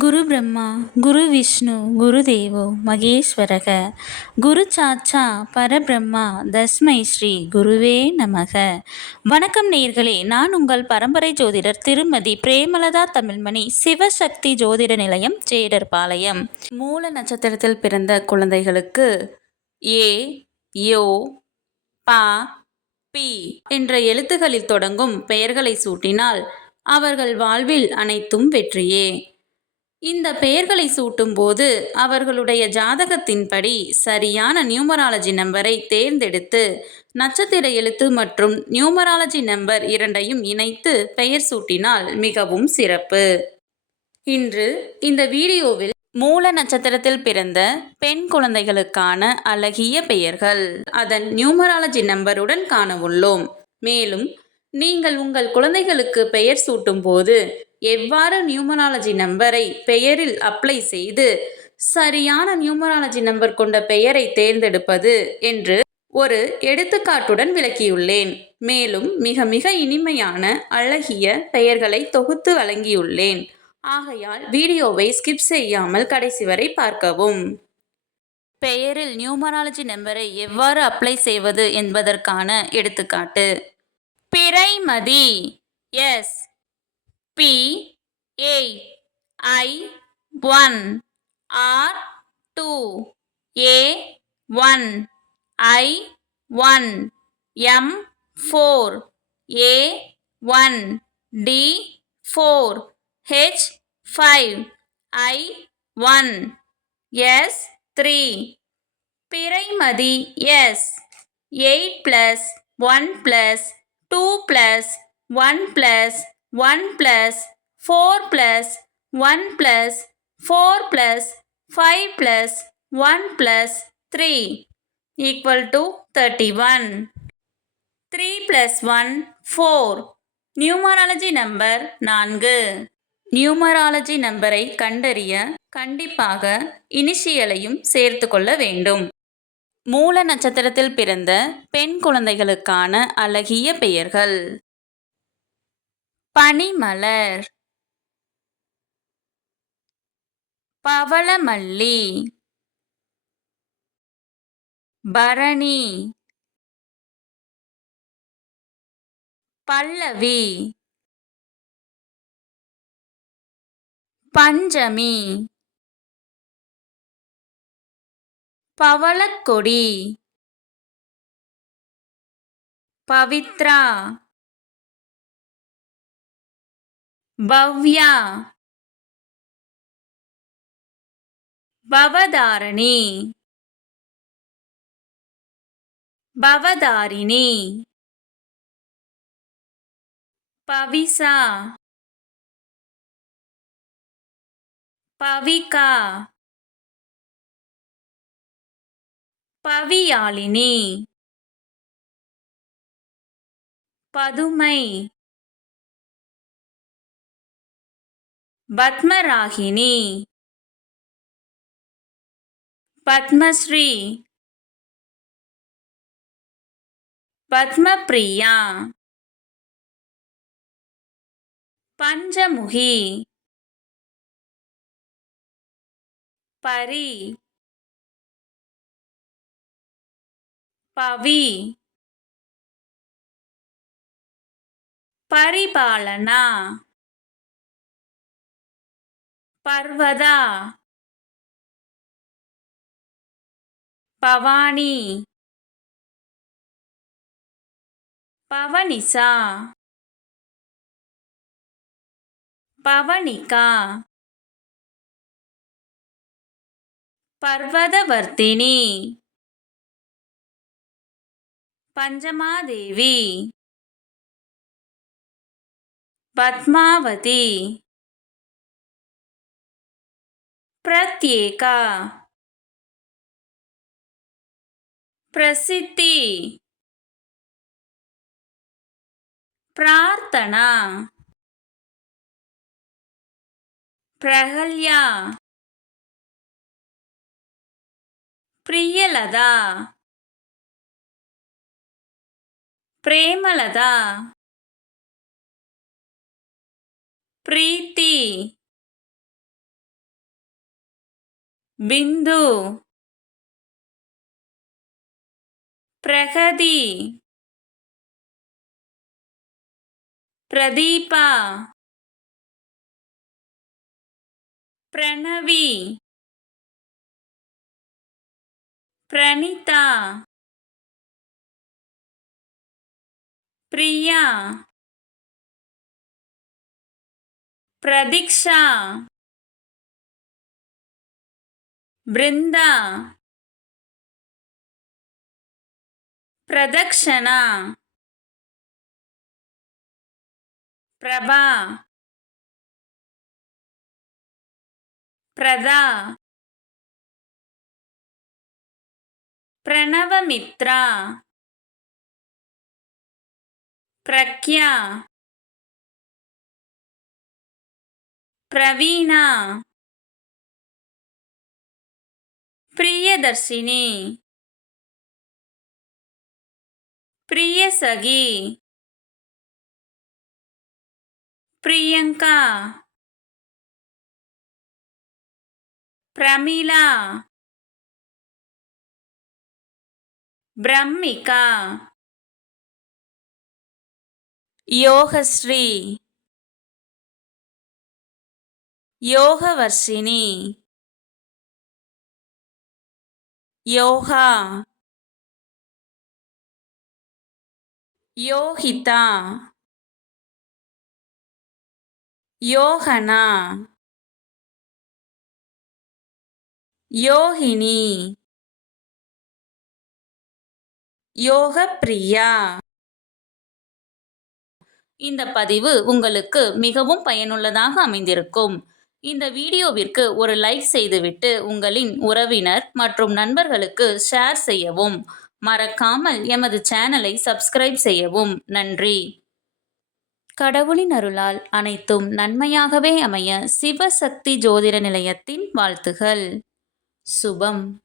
குரு பிரம்மா குரு விஷ்ணு குரு தேவோ மகேஸ்வரக குரு சாட்சா பரபிரம்மா தஸ்மை ஸ்ரீ குருவே நமக. வணக்கம் நேயர்களே, நான் உங்கள் பரம்பரை ஜோதிடர் திருமதி பிரேமலதா தமிழ்மணி, சிவசக்தி ஜோதிட நிலையம், ஜேடர்பாளையம். மூல நட்சத்திரத்தில் பிறந்த குழந்தைகளுக்கு ஏ, யோ, பா, பி என்ற எழுத்துக்களில் தொடங்கும் பெயர்களை சூட்டினால் அவர்கள் வாழ்வில் அனைத்தும் வெற்றியே. இந்த பெயர்களை சூட்டும் போது அவர்களுடைய ஜாதகத்தின்படி சரியான நியூமராலஜி நம்பரை தேர்ந்தெடுத்து நட்சத்திர எழுத்து மற்றும் நியூமராலஜி நம்பர் இரண்டையும் இணைத்து பெயர் சூட்டினால் மிகவும் சிறப்பு. இன்று இந்த வீடியோவில் மூல நட்சத்திரத்தில் பிறந்த பெண் குழந்தைகளுக்கான அழகிய பெயர்கள், அதன் நியூமராலஜி நம்பருடன் காண உள்ளோம். மேலும் நீங்கள் உங்கள் குழந்தைகளுக்கு பெயர் சூட்டும் போது எவ்வாறு நியூமராலஜி நம்பரை பெயரில் அப்ளை செய்து சரியான நியூமராலஜி நம்பர் கொண்ட பெயரை தேர்ந்தெடுப்பது என்று ஒரு எடுத்துக்காட்டுடன் விளக்கியுள்ளேன். மேலும் மிக மிக இனிமையான அழகிய பெயர்களை தொகுத்து வழங்கியுள்ளேன். ஆகையால் வீடியோவை ஸ்கிப் செய்யாமல் கடைசி வரை பார்க்கவும். பெயரில் நியூமராலஜி நம்பரை எவ்வாறு அப்ளை செய்வது என்பதற்கான எடுத்துக்காட்டு. பிறைமதி S B 8 I 1 R 2 A 1 I 1 M 4 A 1 D 4 H 5 I 1 S 3. பிறைமதி S 8 plus 1 plus 2 plus 1 plus 1 plus 4 plus 1 plus 4 plus 5 plus 1 plus 3 equal to 31. 3 plus 1 4. Numerology number 4. Numerology நம்பரை கண்டறிய கண்டிப்பாக இனிஷியலையும் சேர்த்து கொள்ள வேண்டும். மூல நட்சத்திரத்தில் பிறந்த பெண் குழந்தைகளுக்கான அழகிய பெயர்கள். பனிமலர், பவளமல்லி, பரணி, பல்லவி, பஞ்சமி, பவளக்கொடி, பவித்ரா, பவ்யா, பவதாரணி, பவதாரிணி, பவிசா, பவிகா, பவியாளினி, பதுமை, பத்மராகினி, பத்மஸ்ரீ, பத்மப்ரியா, பஞ்சமுகி, பரி, பவி, பரிபாலனா, பர்வதா, பவானி, பவனிசா, பவனிகா, பர்வதவர்த்தினி, பஞ்சமாதேவி, பத்மாவதி, பிரத்யேகா, பிரசித்தி, பிரார்த்தனா, பிரகல்யா, பிரியலதா, பிரேமலதா, பிரீத்தி, பிந்து, பிரகதி, பிரதீபா, பிரணவி, பிரணிதா, பிரியா, பிரதீக்ஷா, பிருந்தா, பிரதக்ஷனா, பிரபா, பிரதா, பிரணவமித்ரா, பிரக்யா, பிரவீணா, பிரியதர்ஷினி, பிரியசகி, பிரியங்கா, பிரமிளா, பிரம்மிகா, யோகஸ்ரீ, யோகவர்ஷினி, யோகா, யோகிதா, யோகனா, யோகினி, யோகப்பிரியா. இந்த பதிவு உங்களுக்கு மிகவும் பயனுள்ளதாக அமைந்திருக்கும். இந்த வீடியோவிற்கு ஒரு லைக் செய்துவிட்டு உங்களின் உறவினர் மற்றும் நண்பர்களுக்கு ஷேர் செய்யவும். மறக்காமல் எமது சேனலை சப்ஸ்கிரைப் செய்யவும். நன்றி. கடவுளின் அருளால் அனைத்தும் நன்மையாகவே அமைய சிவசக்தி ஜோதிட நிலையத்தின் வாழ்த்துகள். சுபம்.